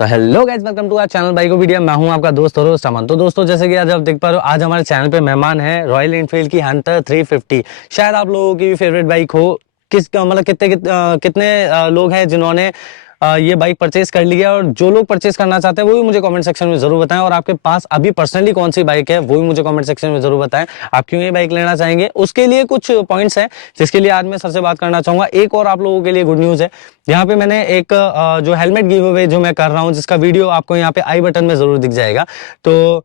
तो hello guys, welcome to our channel Biko video. मैं हूं आपका दोस्त और अमन। तो दोस्तों, जैसे कि आज आप देख पा रहे हो, आज हमारे चैनल पे मेहमान है रॉयल एनफील्ड की हंटर 350। शायद आप लोगों की भी फेवरेट बाइक हो। मतलब कितने लोग हैं जिन्होंने ये बाइक परचेज कर लिया, और जो लोग परचेज करना चाहते हैं वो भी मुझे कमेंट सेक्शन में जरूर बताएं। और आपके पास अभी पर्सनली कौन सी बाइक है वो भी मुझे कमेंट सेक्शन में जरूर बताएं। आप क्यों ये बाइक लेना चाहेंगे, उसके लिए कुछ पॉइंट्स हैं जिसके लिए आज मैं सर से बात करना चाहूंगा। एक और आप लोगों के लिए गुड न्यूज है, यहाँ पे मैंने एक जो हेलमेट गिव अवे जो मैं कर रहा हूँ, जिसका वीडियो आपको यहाँ पे आई बटन में जरूर दिख जाएगा। तो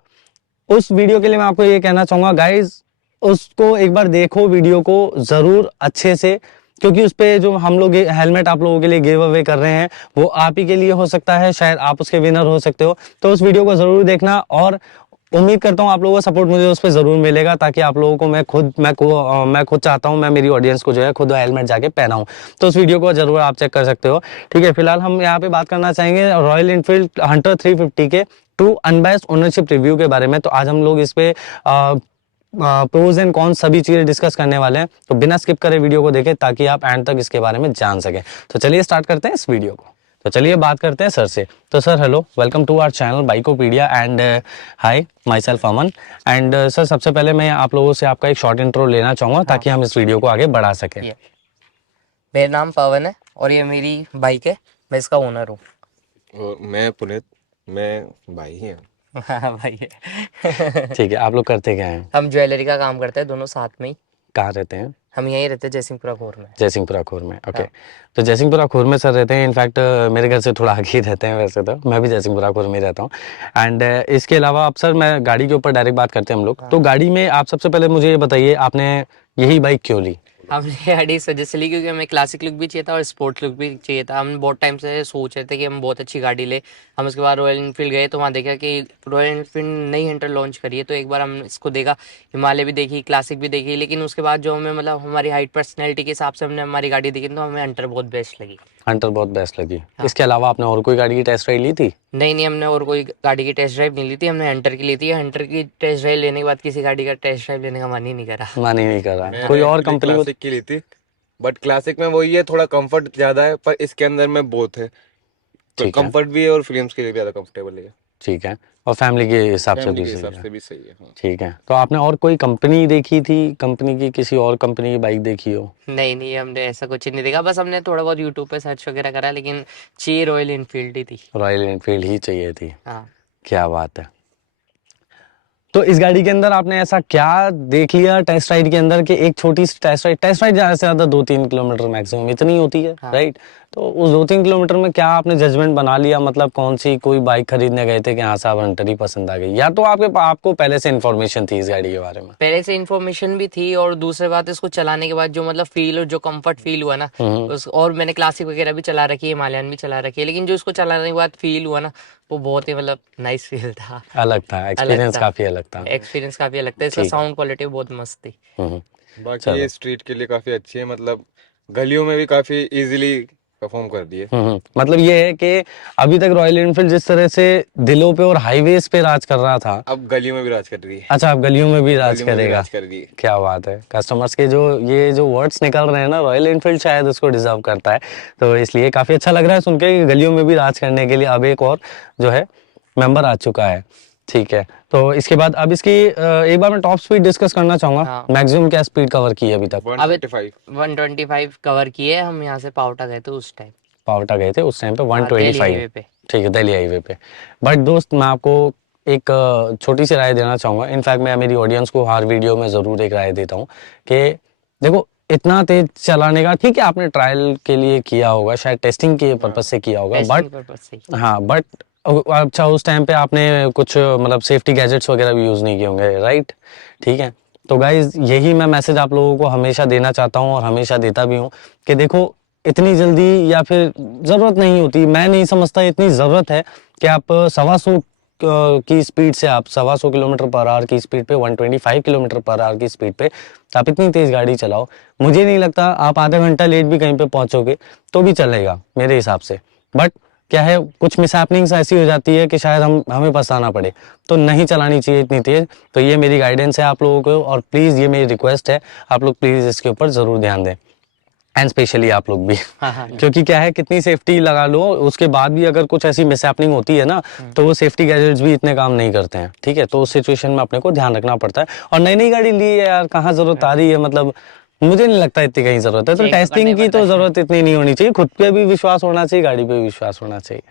उस वीडियो के लिए मैं आपको ये कहना चाहूंगा गाइज, उसको एक बार देखो, वीडियो को जरूर अच्छे से, क्योंकि उस पे जो हम लोग हेलमेट आप लोगों के लिए गिव अवे कर रहे हैं वो आप ही के लिए हो सकता है, शायद आप उसके विनर हो सकते हो। तो उस वीडियो को जरूर देखना, और उम्मीद करता हूँ आप लोगों का सपोर्ट मुझे उस पर जरूर मिलेगा, ताकि आप लोगों को मैं खुद चाहता हूँ, मैं मेरी ऑडियंस को जो है खुद हेलमेट जाके पहनाऊं। तो उस वीडियो को जरूर आप चेक कर सकते हो। ठीक है, फिलहाल हम यहाँ पे बात करना चाहेंगे रॉयल एनफील्ड हंटर 350 के ट्रू अनबायस्ड ओनरशिप रिव्यू के बारे में। तो आज हम लोग इस पे प्रोज एंड कॉन्स सभी चीजें डिस्कस करने वाले हैं। तो बिना स्किप करे वीडियो को देखें, ताकि आप एंड तक इसके बारे में जान सकें। तो चलिए स्टार्ट करते हैं इस वीडियो को। तो चलिए बात करते हैं सर से। तो sir, hello, welcome to our channel Bikopedia and hi, myself Aman. एंड सर, सबसे पहले मैं आप लोगों से आपका एक शॉर्ट इंट्रो लेना चाहूँगा, ताकि हम इस वीडियो को आगे बढ़ा सकें। मेरा नाम पवन है और ये मेरी बाइक है, मैं इसका ओनर हूँ। और मैं पुनीत, मैं भाई ही हूँ। हाँ भाई है। ठीक है, आप लोग करते क्या हैं? हम ज्वेलरी का काम करते हैं दोनों साथ में ही। कहाँ रहते हैं? हम यहीं रहते हैं, जयसिंहपुरा खोर में। जयसिंहपुरा खोर में, ओके। हाँ। तो जयसिंहपुरा खोर में सर रहते हैं। इनफैक्ट मेरे घर से थोड़ा आगे ही रहते हैं, वैसे तो मैं भी जयसिंहपुरा खोर में रहता हूँ। एंड इसके अलावा अब सर, मैं गाड़ी के ऊपर डायरेक्ट बात करते हैं हम लोग। हाँ। तो गाड़ी में आप सबसे पहले मुझे ये बताइए, आपने यही बाइक क्यों ली? हमने गाड़ी इस वजह से ली क्योंकि हमें क्लासिक लुक भी चाहिए था और स्पोर्ट्स लुक भी चाहिए था। हम बहुत टाइम से सोच रहे थे कि हम बहुत अच्छी गाड़ी ले। हम उसके बाद रॉयल एनफील्ड गए तो वहाँ देखा कि रॉयल एनफील्ड नई हंटर लॉन्च करी है, तो एक बार हम इसको देखा, हिमालय भी देखी, क्लासिक भी देखी। लेकिन उसके बाद जो हमें मतलब हमारी हाइट पर्सनैलिटी के हिसाब से हमने हमारी गाड़ी देखी, तो हमें हंटर बहुत बेस्ट लगी। हंटर बहुत बेस्ट लगी। हाँ। इसके अलावा आपने और कोई गाड़ी की टेस्ट राइड ली थी? नहीं, हमने और कोई गाड़ी की टेस्ट ड्राइव नहीं ली थी, हमने हंटर की ली थी। हंटर की टेस्ट ड्राइव लेने के बाद किसी गाड़ी का टेस्ट ड्राइव लेने का मन ही नहीं करा। मन ही नहीं कर रहा है। मैंने कोई और actually कंपनी क्लासिक की ली थी, बट क्लासिक में वही है, थोड़ा कंफर्ट ज्यादा है, पर इसके अंदर में बोथ है। तो ठीक है, कंफर्ट भी है और फिल्म्स के लिए भी ज्यादा कंफर्टेबल है। ठीक है, और फैमिली के हिसाब से फैमिली भी के सही हिसाब है। से भी सही है। हाँ। ठीक है, तो आपने और कोई कंपनी देखी थी? कंपनी की किसी और कंपनी की बाइक देखी हो? नहीं, हमने ऐसा कुछ नहीं देखा, बस हमने थोड़ा बहुत यूट्यूब पे सर्च वगैरह करा, लेकिन चाहिए रॉयल एनफील्ड ही थी। रॉयल एनफील्ड ही चाहिए थी। हाँ। क्या बात है। तो इस गाड़ी के अंदर आपने ऐसा क्या देख लिया टेस्ट राइड के अंदर, कि एक छोटी सी टेस्ट राइड ज्यादा से ज्यादा 2-3 किलोमीटर मैक्सिमम इतनी होती है, हाँ। राइट? तो उस 2-3 किलोमीटर में क्या आपने जजमेंट बना लिया? मतलब कौन सी कोई बाइक खरीदने गए थे कि हाँ साहब हंटर ही पसंद आ गई, या तो आपको पहले से इन्फॉर्मेशन थी इस गाड़ी के बारे में? पहले से इन्फॉर्मेशन भी थी, और दूसरी बात इसको चलाने के बाद जो मतलब फील और जो कंफर्ट फील हुआ ना, और मैंने क्लासिक वगैरह भी चला रखी है, हिमालयन भी चला रखी है, लेकिन जो इसको चलाने के बाद फील हुआ ना, वो बहुत ही मतलब नाइस फील था। अलग था, एक्सपीरियंस काफी अलग था। एक्सपीरियंस काफी अलग था, इसका ठीक है। साउंड क्वालिटी बहुत मस्त थी। बाकी चलो। ये स्ट्रीट के लिए काफी अच्छी है, मतलब गलियों में भी काफी इजीली परफॉर्म कर दिए। मतलब ये है कि अभी तक रॉयल एनफील्ड जिस तरह से दिलों पे और हाईवेज पे राज कर रहा था, अब गलियों में भी राज कर रही है। अच्छा अब गलियों में भी राज गलियों में भी करेगा। राज कर रही है। क्या बात है। कस्टमर्स के जो वर्ड्स निकल रहे हैं ना, रॉयल एनफील्ड शायद उसको डिजर्व करता है। तो इसलिए काफी अच्छा लग रहा है सुन के कि गलियों में भी राज करने के लिए अब एक और जो है मेंबर आ चुका है। ठीक है, तो इसके बाद अब इसकी एक बार मैं टॉप स्पीड डिस्कस करना चाहूंगा। हाँ। मैक्सिमम क्या स्पीड कवर की है अभी तक? 125। 125 कवर किए हम, यहाँ से पावटा गए थे उस टाइम। पावटा गए थे उस टाइम पे दिल्ली 125। हाईवे पे। ठीक है, दिल्ली हाईवे पे। बट दोस्त, मैं आपको एक छोटी सी राय देना चाहूँगा। इनफैक्ट मैं मेरी ऑडियंस को हर वीडियो में ज़रूर एक राय देता हूँ कि देखो, इतना तेज चलाने का, ठीक है आपने ट्रायल के लिए किया होगा, शायद टेस्टिंग के पर्पज से किया होगा, बट टेस्टिंग पर्पस से। हाँ, बट अच्छा उस टाइम पे आपने कुछ मतलब सेफ्टी गैजेट्स वगैरह भी यूज़ नहीं किए होंगे, राइट? ठीक है, तो गाइज यही मैं मैसेज आप लोगों को हमेशा देना चाहता हूँ, और हमेशा देता भी हूँ कि देखो, इतनी जल्दी या फिर ज़रूरत नहीं होती। मैं नहीं समझता इतनी ज़रूरत है कि आप 125 की स्पीड से, आप 125 किलोमीटर पर आवर की स्पीड पे, 125 किलोमीटर पर आवर की स्पीड पे आप इतनी तेज़ गाड़ी चलाओ। मुझे नहीं लगता आप आधा घंटा लेट भी कहीं पे पहुंचोगे तो भी चलेगा मेरे हिसाब से। बट क्या है, कुछ मिसहैपनिंग्स ऐसी हो जाती है कि शायद हमें पछताना पड़े, तो नहीं चलानी चाहिए इतनी तेज। तो ये मेरी गाइडेंस है आप लोगों को, और प्लीज़ ये मेरी रिक्वेस्ट है, आप लोग प्लीज़ इसके ऊपर ज़रूर ध्यान दें। एंड स्पेशली आप लोग भी हाँ हाँ क्योंकि क्या है कितनी सेफ्टी लगा लो उसके बाद भी अगर कुछ ऐसी मिसहैपनिंग होती है ना तो वो सेफ्टी गैजेट्स भी इतने काम नहीं करते हैं, ठीक है। तो उस सिचुएशन में अपने को ध्यान रखना पड़ता है। और नई नई गाड़ी ली है यार, कहाँ जरूरत आ रही है, मतलब मुझे नहीं लगता इतनी कहीं जरूरत है। तो चेक तो करना टेस्टिंग ही की पड़ता तो है। जरूरत इतनी नहीं होनी चाहिए, खुद पे भी विश्वास होना चाहिए, गाड़ी पे भी विश्वास होना चाहिए,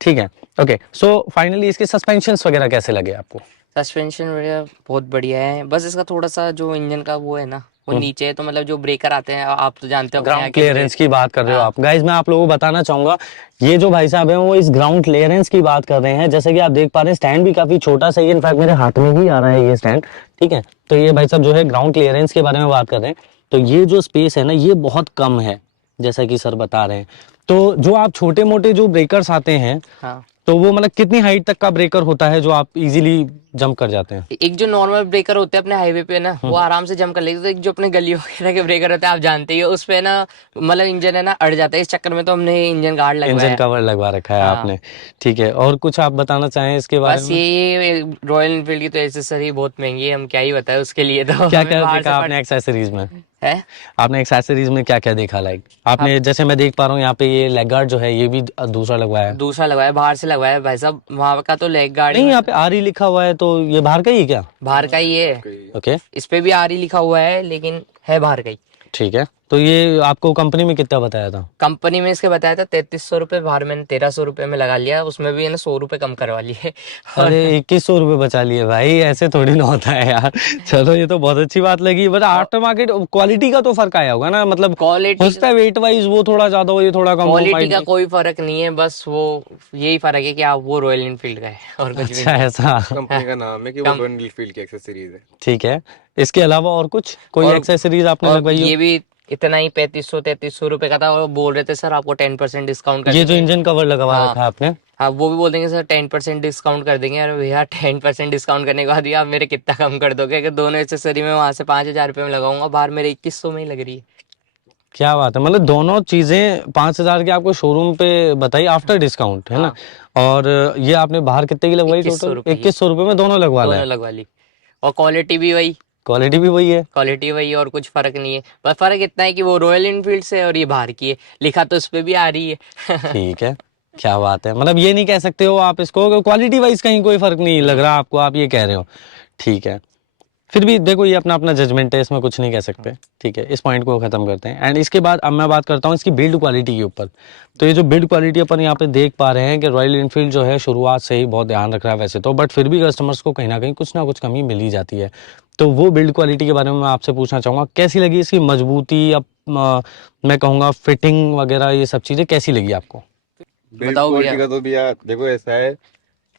ठीक है। ओके, सो फाइनली इसके सस्पेंशंस वगैरह कैसे लगे आपको? सस्पेंशन वगैरह बहुत बढ़िया है, बस इसका थोड़ा सा जो इंजन का वो है ना, वो नीचे है, तो मतलब जो ब्रेकर आते हैं आप तो जानते हो अपने यहाँ ग्राउंड के क्लियरेंस की बात कर रहे हो हाँ। आप। गाइज मैं आप लोगों को बताना चाहूंगा, ये जो भाई साहब हैं वो इस ग्राउंड क्लियरेंस की बात कर रहे हैं। जैसे कि आप देख पा रहे हैं स्टैंड भी काफी छोटा सा ही, इनफैक्ट मेरे हाथ में ही आ रहा है ये स्टैंड, ठीक है। तो ये भाई साहब जो है ग्राउंड क्लियरेंस के बारे में बात कर रहे हैं। तो ये जो स्पेस है ना ये बहुत कम है, जैसा कि सर बता रहे हैं। तो जो आप छोटे मोटे जो ब्रेकर्स आते हैं हाँ, तो वो मतलब कितनी हाइट तक का ब्रेकर होता है जो आप इजीली जंप कर जाते हैं? एक जो नॉर्मल ब्रेकर होते हैं अपने हाईवे पे ना वो आराम से जंप कर लेते, तो एक जो अपने गली वगैरह के ब्रेकर होते हैं आप जानते ही हो, उस पे ना मतलब इंजन है ना अड़ जाता है, इस चक्कर में तो हमने इंजन गार्ड लगवाया इंजन है। कवर लगवा रखा है हाँ। आपने, ठीक है। और कुछ आप बताना चाहें इसके बारे बस में? ये रॉयल एनफील्ड की तो एसेसरी बहुत महंगी है, हम क्या ही बताएं उसके लिए, तो क्या हमें क्या बाहर देखा से आपने एक्सेसरीज में? है। आपने एक्सेसरीज में क्या क्या देखा? लाइक आपने जैसे मैं देख पा रहा हूँ यहाँ पे ये लेग गार्ड जो है ये भी दूसरा लगवाया है। दूसरा लगवाया, बाहर से लगवाया भाई साहब, वहां का तो लेग गार्ड नहीं यहाँ पे आरी लिखा हुआ है, तो ये बाहर का ही है क्या? बाहर का ही है, ओके, इस पे भी आर ही लिखा हुआ है लेकिन है बाहर का ही। ठीक है। तो ये आपको कंपनी में कितना बताया था? कंपनी में इसके बताया था 3300 रुपये, बाहर मैंने 1300 रुपये में लगा लिया, उसमें भी है ना 100 रुपये कम करवा लिए। अरे 2100 रुपये बचा लिए भाई, ऐसे थोड़ी ना होता है यार। चलो ये तो बहुत अच्छी बात लगी, बट आफ्टर मार्केट क्वालिटी का तो फर्क आया होगा ना, मतलब क्वालिटी उस पे वेट वाइज वो थोड़ा ज्यादा हो, ये थोड़ा कम हो, क्वालिटी might का be- कोई फर्क नहीं है, बस वो यही फर्क है कि आप वो रॉयल इनफील्ड का है और कुछ भी अच्छा नहीं। ऐसा, कंपनी का नाम है कि वो रॉयल एनफील्ड की एक्सेसरीज है। ठीक है। इसके अलावा और कुछ कोई और- एक्सेसरीज आपने और लगवाई हो? ये भी इतना ही 3500 रुपये का था, और बोल रहे थे सर आपको 10% डिस्काउंट कर ये जो देंगे। इंजन कवर लगवा हाँ। रखा है आपने? हाँ, वो भी बोल देंगे सर 10% डिस्काउंट कर देंगे। अरे भैया 10% डिस्काउंट करने के बाद भी आप मेरे कितना कम कर दोगे? अगर दोनों एक्सेसरी में वहां से 5000 रुपये में लगाऊंगा, बाहर मेरे 2100 में ही लग रही है। क्या बात है, मतलब दोनों चीजें 5000 की आपको शोरूम पे बताई आफ्टर डिस्काउंट, है ना? और ये आपने बाहर कितने की लगवाई 2100 टोटल? रुपये की। 2100 रुपये में दोनों लगवा दोनों लिया? लगवा ली, और क्वालिटी भी वही, क्वालिटी भी वही है? क्वालिटी वही, और कुछ फर्क नहीं है। बस फर्क इतना है कि वो रॉयल इनफील्ड से और ये बाहर की है, लिखा तो उस पे भी आ रही है। ठीक है, क्या बात है, मतलब ये नहीं कह सकते हो आप इसको क्वालिटी वाइज कहीं कोई फर्क नहीं लग रहा आपको, आप ये कह रहे हो, ठीक है। फिर भी देखो ये अपना अपना जजमेंट है, इसमें कुछ नहीं कह सकते, ठीक है। इस पॉइंट को खत्म करते हैं। एंड इसके बाद अब मैं बात करता हूँ इसकी बिल्ड क्वालिटी के ऊपर। तो ये जो बिल्ड क्वालिटी अपन यहाँ पे देख पा रहे हैं कि रॉयल इनफील्ड जो है शुरुआत से ही बहुत ध्यान रख रहा है वैसे तो, बट फिर भी कस्टमर्स को कहीं ना कहीं कुछ ना कुछ कमी मिल ही जाती है। तो वो बिल्ड क्वालिटी के बारे में मैं आपसे पूछना चाहूँगा, कैसी लगी इसकी मजबूती, अब मैं कहूँगा फिटिंग वगैरह, ये सब चीज़ें कैसी लगी आपको? बिल्ड बताओ भैया। क्वालिटी का तो भैया देखो ऐसा है,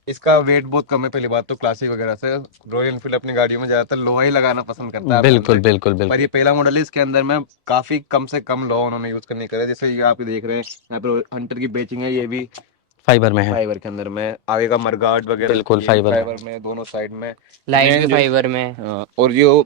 इसका वेट बहुत कम है। पहली बात तो क्लासिक वगैरह से रॉयल एनफील्ड अपनी गाड़ियों में ज्यादातर लोहा ही लगाना पसंद करता है। बिल्कुल पर बिल्कुल बिल्कुल। ये पहला मॉडल है, इसके अंदर में काफी कम से कम लोहा उन्होंने यूज करने का है। जैसे ये आप देख रहे हैं यहाँ पर हंटर की बेचिंग है, ये भी फाइबर में है? फाइबर के अंदर में आगे का मरगार्ड वगैरह बिल्कुल, ये भी फाइबर में। फाइबर में दोनों साइड में। लाइट Main भी जो- फाइबर में। हाँ, और जो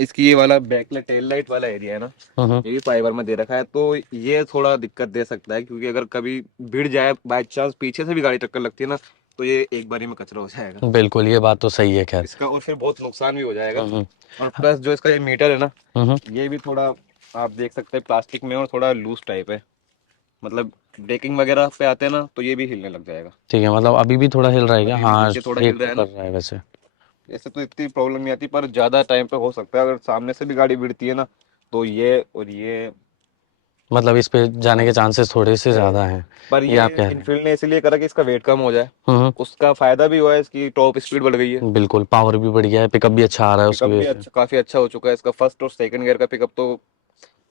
इसकी ये वाला बैकलाइट टेल लाइट वाला एरिया है ना, हम्म। ये भी फाइबर में दे रखा है। तो ये थोड़ा दिक्कत दे सकता है, क्योंकि अगर कभी भिड़ जाए बाय चांस, पीछे से भी गाड़ी टक्कर लगती है ना, तो ये एक बारी में कचरा हो जाएगा बिल्कुल, ये बात तो सही है खैर। इसका, और फिर बहुत नुकसान भी हो जाएगा। हम्म और प्लस जो इसका ये मीटर है ना, हम्म। ये भी थोड़ा आप देख सकते हैं प्लास्टिक में और थोड़ा लूज टाइप है। मतलब ब्रेकिंग वगैरह पे आते हैं ना, तो ये भी हिलने लग जाएगा। ठीक है, मतलब अभी भी थोड़ा हिल रहा है क्या? अभी भी हाँ, नीचे थोड़ा एक हिल रहा है तो ना। कर रहा है वैसे। ऐसे तो इतनी प्रॉब्लम नहीं आती, पर ज्यादा टाइम पे हो सकता है। अगर सामने से भी गाड़ी भिड़ती है ना, तो ये और ये, मतलब इस पे जाने के चांसेस थोड़े से ज्यादा हैं। पर ये ये आप कह रहे हैं। इनफील्ड ने इसलिए करा कि इसका वेट कम हो जाए। हम्म। उसका फायदा भी हुआ है, इसकी टॉप स्पीड बढ़ गई है। बिल्कुल, पावर भी बढ़ गया है, पिकअप भी अच्छा आ रहा है उसकी पिकअप भी वजह से। अच्छा, काफी अच्छा हो चुका है इसका। फर्स्ट और सेकंड गियर का पिकअप तो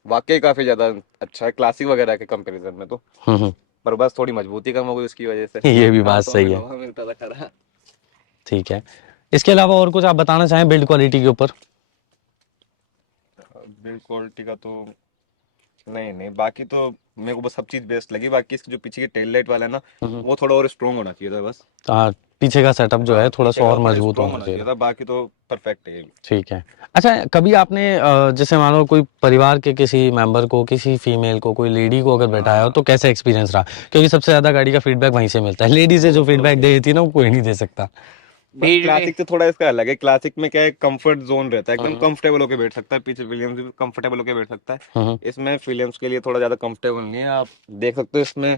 वाकई काफी ज्यादा अच्छा है क्लासिक वगैरह के कंपैरिजन में तो। हम्म। पर बस थोड़ी मजबूती कम हो गई उसकी वजह से। ये भी बात तो सही हमें है। लोहा मिलता था खरा। ठीक है, इसके अलावा और कुछ आप बताना चाहें बिल्ड क्वालिटी के ऊपर? बिल्ड क्वालिटी का तो नहीं, बाकी तो मेरे को बस सब चीज बेस्ट लगी। बाकी इसकी जो पीछे की टेल लाइट वाला है ना, वो थोड़ा और स्ट्रॉन्ग होना चाहिए था बस। हाँ, पीछे का सेटअप जो है थोड़ा सा और मजबूत स्ट्रॉन्ग होना चाहिए। था, बाकी तो परफेक्ट है ये भी। ठीक है। अच्छा, कभी आपने जैसे मानो कोई परिवार के किसी मेंबर को, किसी फीमेल को, कोई लेडी को अगर बैठाया हो तो कैसा एक्सपीरियंस रहा? क्योंकि सबसे ज्यादा गाड़ी का फीडबैक वहीं से मिलता है, लेडी से जो फीडबैक दे देती है ना वो कोई नहीं दे सकता। भीड़ क्लासिक से थोड़ा इसका अलग है। क्लासिक में क्या है, कंफर्ट जोन रहता है, एकदम हम्म। कंफर्टेबल होकर बैठ सकता है, पीछे विलियम्स भी कंफर्टेबल होकर बैठ सकता है। हम्म। इसमें विलियम्स के लिए थोड़ा ज्यादा कंफर्टेबल नहीं है। आप देख सकते हो इसमें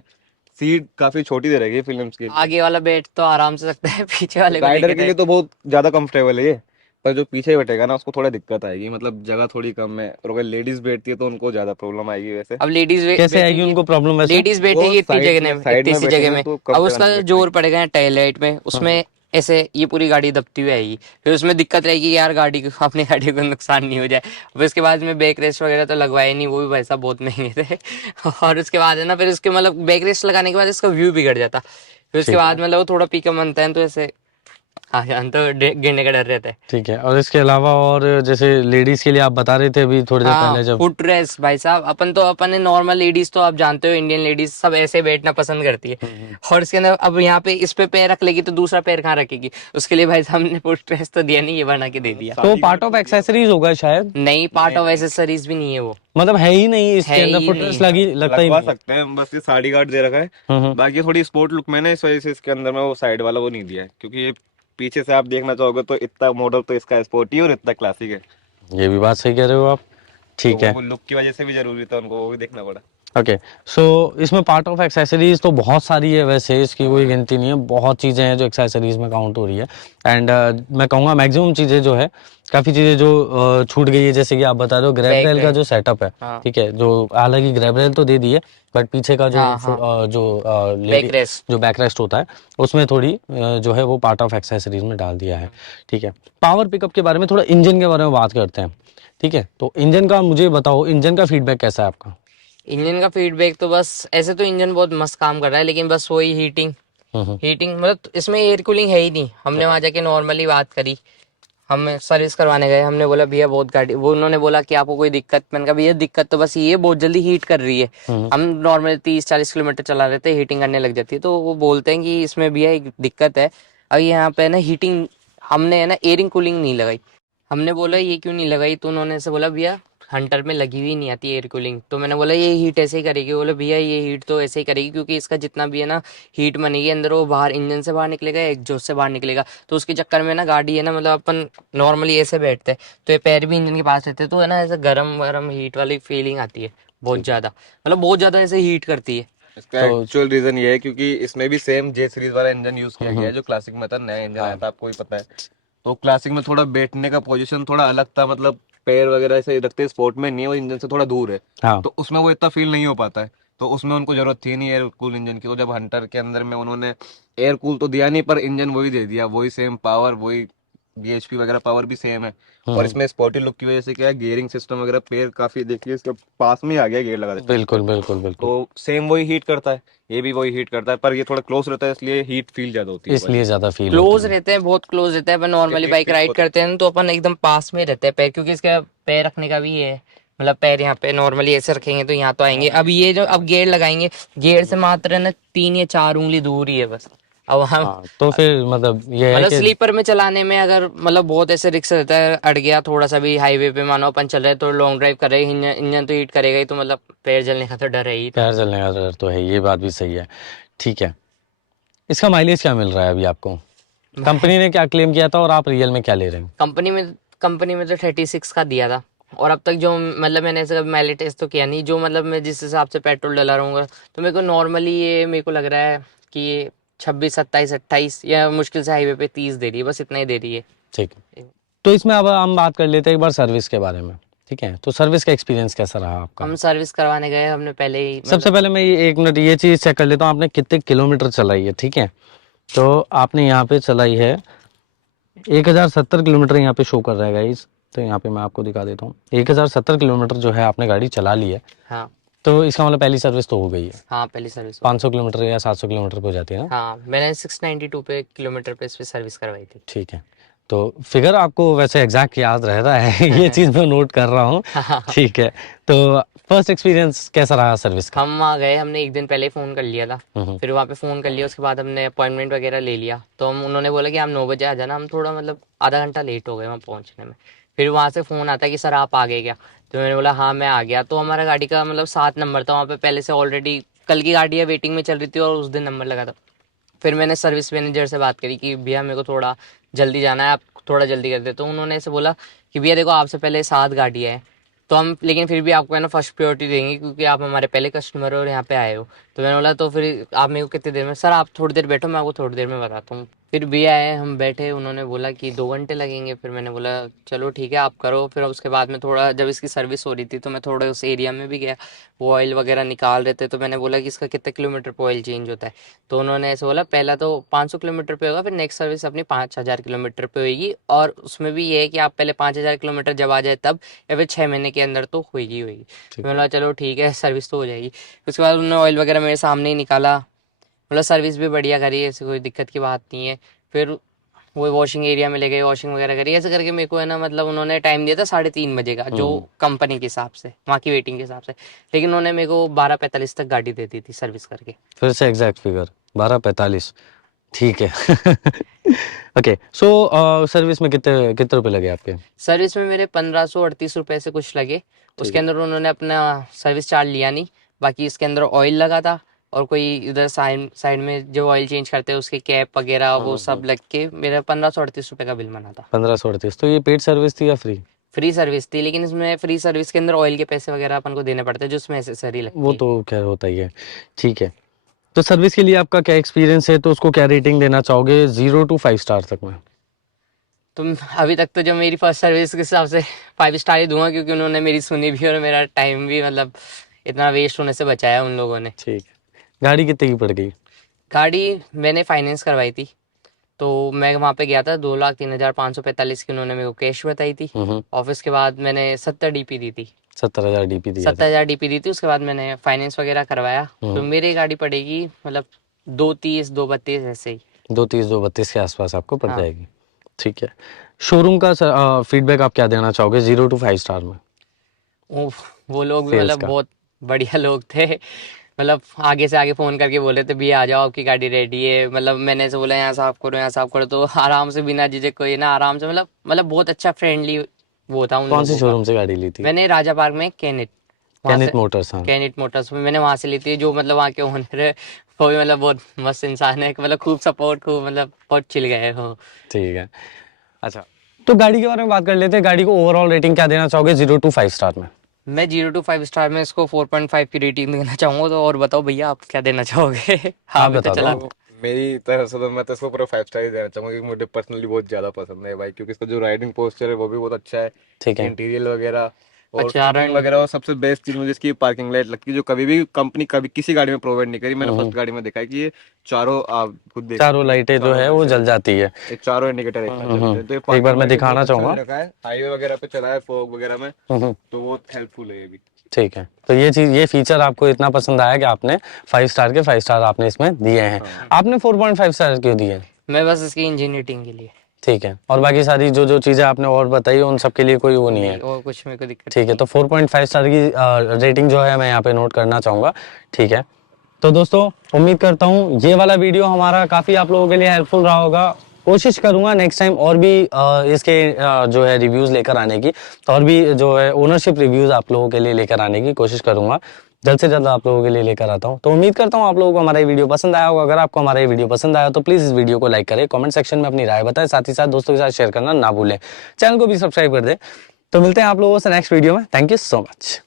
सीट काफी छोटी दे रही है विलियम्स की। आगे वाला बेड तो आराम से सकता है, पीछे वाले को राइडर लेके के लिए तो बहुत ज्यादा कंफर्टेबल है ये, पर जो पीछे बैठेगा ना उसको थोड़ा दिक्कत आएगी, मतलब जगह थोड़ी कम है, और अगर लेडीज बैठती है तो उनको ज्यादा प्रॉब्लम आएगी वैसे। अब लेडीज कैसे आएगी बैठेगी, उनको प्रॉब्लम वैसे? लेडीज वो बैठेगी इतनी साइड जगह में में, साइड इतनी में सी जगह बैठेंगे में, तो अब कम जगह उसका नहीं जोर बैठेगी। पड़ेगा टायलाइट में, उसमें ऐसे ये पूरी गाड़ी दबती हुई आएगी, फिर उसमें दिक्कत रहेगी कि यार गाड़ी को, अपनी गाड़ी को नुकसान नहीं हो जाए। फिर उसके बाद में बैक रेस्ट वगैरह तो लगवाए नहीं, वो भी भाई साहब बहुत महंगे थे। और उसके बाद है ना, फिर उसके मतलब बैक रेस्ट लगाने के बाद इसका व्यू बिगड़ जाता, फिर उसके ठीक बाद मतलब वो थोड़ा पीका बनता है, तो ऐसे हाँ तो गिरने का डर रहता है। ठीक है। और इसके अलावा और जैसे लेडीज के लिए आप बता रहे थे अभी थोड़ी देर हाँ पहले जब, फुट रेस्ट भाई साहब, अपन तो अपने नॉर्मल लेडीज तो आप जानते हो, इंडियन लेडीज सब ऐसे बैठना पसंद करती है, और इसके अंदर अब यहाँ पे इस पे पैर रख लेगी तो दूसरा पैर कहाँ रखेगी, उसके लिए भाई साहब ने फुट रेस्ट तो दिया नहीं, ये बना के दे दिया। तो पार्ट ऑफ एक्सेसरीज होगा शायद, नहीं, पार्ट ऑफ एसेसरीज भी नहीं है वो, मतलब है ही नहीं इसके है अंदर, ही फुटरेस्ट नहीं। लगी लगता ही लगवा नहीं है। सकते हैं, बस ये साड़ी गार्ड दे रखा है। बाकी थोड़ी स्पोर्ट लुक में ना, इस वजह से इसके अंदर में वो साइड वाला वो नहीं दिया है, क्योंकि ये पीछे से आप देखना चाहोगे तो इतना मॉडल तो इसका स्पोर्टी है और इतना क्लासिक है। ये भी बात सही कह रहे हो आप। ठीक तो है। वो लुक की वजह से भी जरूरी था उनको, वो भी देखना पड़ा। ओके। सो इसमें पार्ट ऑफ एक्सेसरीज तो बहुत सारी है, वैसे इसकी कोई गिनती नहीं है, बहुत चीज़ें हैं जो एक्सेसरीज में काउंट हो रही है। एंड मैं कहूँगा मैक्सिमम चीज़ें जो है, काफ़ी चीज़ें जो छूट गई है, जैसे कि आप बता रहे हो ग्रैब बैक रेल का रेल, जो सेटअप है, हाँ ठीक है, जो हालांकि ग्रैब रेल तो दे दी है, बट पीछे का जो हाँ हाँ, बैक लेडी रेस्ट। जो बैक रेस्ट होता है उसमें थोड़ी जो है वो पार्ट ऑफ एक्सेसरीज में डाल दिया है। ठीक है। पावर पिकअप के बारे में, थोड़ा इंजन के बारे में बात करते हैं। ठीक है, तो इंजन का मुझे बताओ, इंजन का फीडबैक कैसा है आपका? इंजन का फीडबैक तो बस ऐसे तो इंजन बहुत मस्त काम कर रहा है, लेकिन बस वही हीटिंग, हम्म। हीटिंग मतलब इसमें एयर कूलिंग है ही नहीं। हमने वहाँ जाके नॉर्मली बात करी, हम सर्विस करवाने गए, हमने बोला भैया बहुत गाड़ी, वो उन्होंने बोला कि आपको कोई दिक्कत, मैंने कहा भैया दिक्कत तो बस ये बहुत जल्दी हीट कर रही है। हम्म। हम नॉर्मल 30-40 किलोमीटर चला रहे थे, हीटिंग करने लग जाती है, तो वो बोलते हैं कि इसमें भैया एक दिक्कत है, अब यहाँ पे ना हीटिंग, हमने है ना एयरिंग कूलिंग नहीं लगाई। हमने बोला ये क्यों नहीं लगाई, तो उन्होंने ऐसे बोला भैया हंटर में लगी हुई नहीं आती एयर कूलिंग। तो मैंने बोला ये हीट ऐसे ही करेगी, बोला भैया ये हीट तो ऐसे ही करेगी, क्योंकि इसका जितना भी है ना हीट बनेगी अंदर, वो बाहर इंजन से बाहर निकलेगा, एग्जॉस्ट से बाहर निकलेगा, तो उसके चक्कर में ना गाड़ी है ना, मतलब अपन नॉर्मली ऐसे बैठते हैं तो ये पैर भी इंजन के पास रहते हैं, तो है ना ऐसे गरम गरम हीट वाली फीलिंग आती है बहुत ज़्यादा, मतलब बहुत ज़्यादा ऐसे हीट करती है। इसका तो एक्चुअल रीजन ये है क्योंकि इसमें भी सेम जे सीरीज वाला इंजन यूज किया गया है, जो क्लासिक में था, नया इंजन आया था, आपको भी पता है। तो क्लासिक में थोड़ा बैठने का पोजीशन थोड़ा अलग था, मतलब पैर वगैरह ऐसे रखते, स्पोर्ट में नहीं है, वो इंजन से थोड़ा दूर है, हाँ, तो उसमें वो इतना फील नहीं हो पाता है। तो उसमें उनको जरूरत थी नहीं एयर कूल इंजन की, तो जब हंटर के अंदर में उन्होंने एयर कूल तो दिया नहीं, पर इंजन वही दे दिया, वही सेम पावर, वही बीएचपी वगैरह पावर भी सेम है। और इसमें स्पोर्टी लुक की वजह से क्या है, गियरिंग सिस्टम वगैरह, पैर काफी देखिए इसके पास में ही आ गया गियर लगा देते हैं, बिल्कुल बिल्कुल बिल्कुल। तो सेम वही हीट करता है, ये भी वही हीट करता है, पर ये थोड़ा क्लोज रहता है इसलिए हीट फील ज्यादा होती है इसलिए ज्यादा फील क्लोज होती है। रहते हैं, बहुत क्लोज रहते हैं, अपन normally take bike feel ride बहुत करते होती है। हैं तो अपन एकदम पास में रहते हैं पैर, क्योंकि इसका पैर रखने का भी है, मतलब पैर यहाँ पे नॉर्मली ऐसे रखेंगे तो यहाँ तो आएंगे। अब ये जो अब गेयर लगाएंगे, गेयर से मात्र है ना 3 या 4 उंगली दूर ही है बस। अब हम हाँ, तो फिर मतलब ये है मतलब कि स्लीपर में चलाने में अगर मतलब बहुत ऐसे रिस्क रहता है, अड़ गया थोड़ा सा भी हाईवे पे, मानो अपन चल रहे हैं तो लॉन्ग ड्राइव कर रहे हैं, इंजन तो हीट करेगा ही, तो मतलब पैर जलने का तो डर है ही। पैर चलने का डर तो है, ये बात भी सही है। ठीक है, इसका माइलेज क्या मिल रहा है अभी आपको? कंपनी ने क्या क्लेम किया था और आप रियल में क्या ले रहे हैं? कंपनी में तो 36 का दिया था, और अब तक जो मतलब मैंने ऐसे कभी माइलेज टेस्ट तो किया नहीं, जो मतलब मैं जिस हिसाब से पेट्रोल डला रहूँगा, तो मेरे को नॉर्मली ये मेरे को लग रहा है कि ये 26, 27, 28 या मुश्किल से हाईवे पे 30 दे रही है, बस इतना ही दे रही है। ठीक है, तो इसमें अब हम बात कर लेते हैं एक बार सर्विस के बारे में। ठीक है, तो सर्विस का एक्सपीरियंस कैसा रहा आपका? हम सर्विस करवाने गए, हमने पहले ही सबसे पहले मैं ये 1 मिनट ये चीज़ चेक कर लेता हूँ, आपने कितने किलोमीटर चलाई है। ठीक है, तो आपने यहाँ पे चलाई है 1070 किलोमीटर, यहाँ पे शो कर रहा है गाइस, तो यहाँ पे मैं आपको दिखा देता हूँ 1070 किलोमीटर जो है आपने गाड़ी चला ली है। हाँ तो इसका मतलब पहली सर्विस तो हो गई है। हाँ पहली सर्विस 500 किलोमीटर या 700 किलोमीटर पे हो जाती है ना? हाँ मैंने 692 पे किलोमीटर पे इस पे सर्विस करवाई थी। ठीक है, तो फिगर आपको वैसे एग्जैक्ट याद रह रहा है ये चीज़ मैं नोट कर रहा हूँ। ठीक है, तो फर्स्ट एक्सपीरियंस कैसा रहा सर्विस का? हम वहाँ गए, हमने एक दिन पहले ही फ़ोन कर लिया था, फिर वहाँ पे फ़ोन कर लिया, उसके बाद हमने अपॉइंटमेंट वगैरह ले लिया, तो हम उन्होंने बोला कि आप 9 बजे आ जाना। हम थोड़ा मतलब आधा घंटा लेट हो गए वहाँ पहुँचने में। फिर वहाँ से फ़ोन आता है कि सर आप आ गए क्या, तो मैंने बोला हाँ मैं आ गया। तो हमारा गाड़ी का मतलब 7 नंबर था वहाँ पे, पहले से ऑलरेडी कल की गाड़ी है वेटिंग में चल रही थी और उस दिन नंबर लगा था। फिर मैंने सर्विस मैनेजर से बात करी कि भैया मेरे को थोड़ा जल्दी जाना है, आप थोड़ा जल्दी कर दे। तो उन्होंने ऐसे बोला कि भैया देखो आपसे पहले 7 गाड़ियाँ हैं, तो हम लेकिन फिर भी आपको है ना फर्स्ट प्रायोरिटी देंगे क्योंकि आप हमारे पहले कस्टमर हो और यहाँ पे आए हो। तो मैंने बोला तो फिर आप मेरे को कितनी देर में, सर आप थोड़ी देर बैठो मैं आपको थोड़ी देर में बताता हूँ। फिर भैया आए, हम बैठे, उन्होंने बोला कि 2 घंटे लगेंगे। फिर मैंने बोला चलो ठीक है आप करो। फिर उसके बाद में थोड़ा जब इसकी सर्विस हो रही थी तो मैं थोड़ा उस एरिया में भी गया, वो ऑयल वगैरह निकाल रहे थे। तो मैंने बोला कि इसका कितने किलोमीटर पे ऑयल चेंज होता है। तो उन्होंने ऐसे बोला पहला तो 500 किलोमीटर पे होगा, फिर नेक्स्ट सर्विस अपनी 5000 किलोमीटर पे होगी, और उसमें भी ये है कि आप पहले 5000 किलोमीटर जब आ जाए तब, या फिर 6 महीने के अंदर तो होगी होगी। ठीक मैंने बोला चलो ठीक है सर्विस तो हो जाएगी। उसके बाद उन्होंने ऑयल वगैरह मेरे सामने ही निकाला, मतलब सर्विस भी बढ़िया करी, ऐसी कोई दिक्कत की बात नहीं है। फिर वो वॉशिंग एरिया में ले गए, वॉशिंग वगैरह करी, ऐसे करके मेरे को है ना, मतलब उन्होंने टाइम दिया था 3:30 बजे का, जो कंपनी के हिसाब से, वहाँ की वेटिंग के हिसाब से, लेकिन उन्होंने मेरे को 12:45 तक गाड़ी दे दी थी सर्विस करके। फिर से एग्जैक्ट फिगर 12:45, ठीक है। ओके, सो सर्विस में कितने कितने रुपए लगे आपके? सर्विस में मेरे 1538 रुपये से कुछ लगे। उसके है। अंदर उन्होंने अपना सर्विस चार्ज लिया नहीं, बाकी इसके अंदर ऑयल लगा था, और कोई इधर साइड साइड में जो ऑयल चेंज करते हैं उसके कैप वगैरह वो सब लग के मेरा 1538 रुपये का बिल बना था। 1538, तो ये पेड सर्विस थी या फ्री? फ्री सर्विस थी, लेकिन इसमें फ्री सर्विस के अंदर ऑयल के पैसे वगैरह अपन को देने पड़ते हैं जो उसमें एसेसरी लगती वो है। तो खैर होता ही है, ठीक है। तो सर्विस के लिए आपका क्या एक्सपीरियंस है, तो उसको क्या रेटिंग देना चाहोगे 0 to 5 स्टार तक में? तुम अभी तक तो जो मेरी फर्स्ट सर्विस के हिसाब से 5 स्टार ही दूंगा, क्योंकि उन्होंने मेरी सुनी भी और मेरा टाइम भी मतलब इतना वेस्ट होने से बचाया उन लोगों ने। ठीक है। गाड़ी कितने की पड़ गई? गाड़ी मैंने फाइनेंस करवाई थी, तो मैं वहाँ पे गया था, 2,03,545 की उन्होंने मेरे को कैश बताई थी। ऑफिस के बाद मैंने 70 डीपी दी थी, 70,000 डीपी दिया था। 70,000 डीपी दी थी। उसके बाद मैंने फाइनेंस वगैरह करवाया, तो मेरी गाड़ी पड़ेगी मतलब 230 232 ऐसे ही। 230 232 के आसपास आपको पड़ हाँ। जाएगी, ठीक है। शोरूम का फीडबैक आप क्या देना चाहोगे 0 to 5 स्टार में? वो लोग भी Sales मतलब का। बहुत बढ़िया लोग थे, मतलब आगे से आगे फ़ोन करके बोले थे भैया आ जाओ आपकी गाड़ी रेडी है। मतलब मैंने ऐसे बोला यहाँ साफ करो यहाँ साफ करो, तो आराम से बिना झिझक कोई ना आराम से, मतलब बहुत अच्छा फ्रेंडली वो था उन कौन सी लोगों का। शोरूम से गाड़ी ली थी? मैंने राजा पार्क में कैनिट, वहाँ कैनिथ से मोटर्स, हाँ। कैनिट मोटर्स में मैंने वहाँ से ली थी। जो मतलब वहाँ के ओनर है वो भी मतलब बहुत मस्त इंसान है, मतलब खूब सपोर्ट, खूब मतलब बहुत चिल गए हो। ठीक है, अच्छा। तो गाड़ी के बारे में बात कर लेते हैं, गाड़ी को ओवरऑल रेटिंग क्या देना चाहोगे 0 to 5 स्टार में? मैं 0 to 5 स्टार में इसको 4.5 की रेटिंग देना चाहूँगा। तो और बताओ भैया आप क्या देना चाहोगे? आप भी तो बता चला दो। मेरी तरफ से तो मैं तो इसको पूरा 5 स्टार ही देना चाहूंगा, क्योंकि मुझे पर्सनली बहुत ज्यादा पसंद है भाई, क्योंकि इसका जो राइडिंग पोस्चर है वो भी बहुत अच्छा है, ठीक है। इंटीरियर वगैरह और अच्छा, सीटिंग वगैरह। और सबसे बेस्ट चीज मुझे इसकी पार्किंग लाइट लगती है, जो कभी भी कंपनी कभी किसी गाड़ी में प्रोवाइड नहीं करी। मैंने फर्स्ट गाड़ी में देखा है कि ये चारों, आप खुद देख चारों लाइटें जो है वो जल जाती है। ये चारों इंडिकेटर एक साथ चलते हैं। तो ये एक बार parking मैं light भी दिखाना बहुत अच्छा चाहूंगा। रखा है, हाईवे वगैरह पे चला है, फॉग वगैरह में, तो वो हेल्पफुल है ये भी। ठीक है, तो ये चीज, ये फीचर आपको इतना पसंद आया कि आपने 5 स्टार के 5 स्टार आपने इसमें दिए हैं। आपने 4.5 स्टार क्यों दिए? मैं बस इसकी इंजन हीटिंग के लिए। ठीक है, और बाकी सारी जो जो चीजें आपने और बताई उन सब के लिए कोई वो नहीं है? और कुछ मेरे को दिक्कत ठीक है, तो 4.5 स्टार की रेटिंग जो है मैं यहाँ पे नोट करना चाहूँगा, ठीक है। तो दोस्तों उम्मीद करता हूँ ये वाला वीडियो हमारा काफ़ी आप लोगों के लिए हेल्पफुल रहा होगा। कोशिश करूँगा नेक्स्ट टाइम और भी इसके जो है रिव्यूज़ लेकर आने की, तो और भी जो है ओनरशिप रिव्यूज़ आप लोगों के लिए लेकर आने की कोशिश करूँगा। जल्द से जल्द आप लोगों के लिए लेकर आता हूँ। तो उम्मीद करता हूँ आप लोगों को हमारा ये वीडियो पसंद आया होगा। अगर आपको हमारा ये वीडियो पसंद आया तो प्लीज़ इस वीडियो को लाइक करें, कमेंट सेक्शन में अपनी राय बताएं, साथ ही साथ दोस्तों के साथ शेयर करना ना भूलें, चैनल को भी सब्सक्राइब कर दें। तो मिलते हैं आप लोगों से नेक्स्ट वीडियो में। Thank you so much.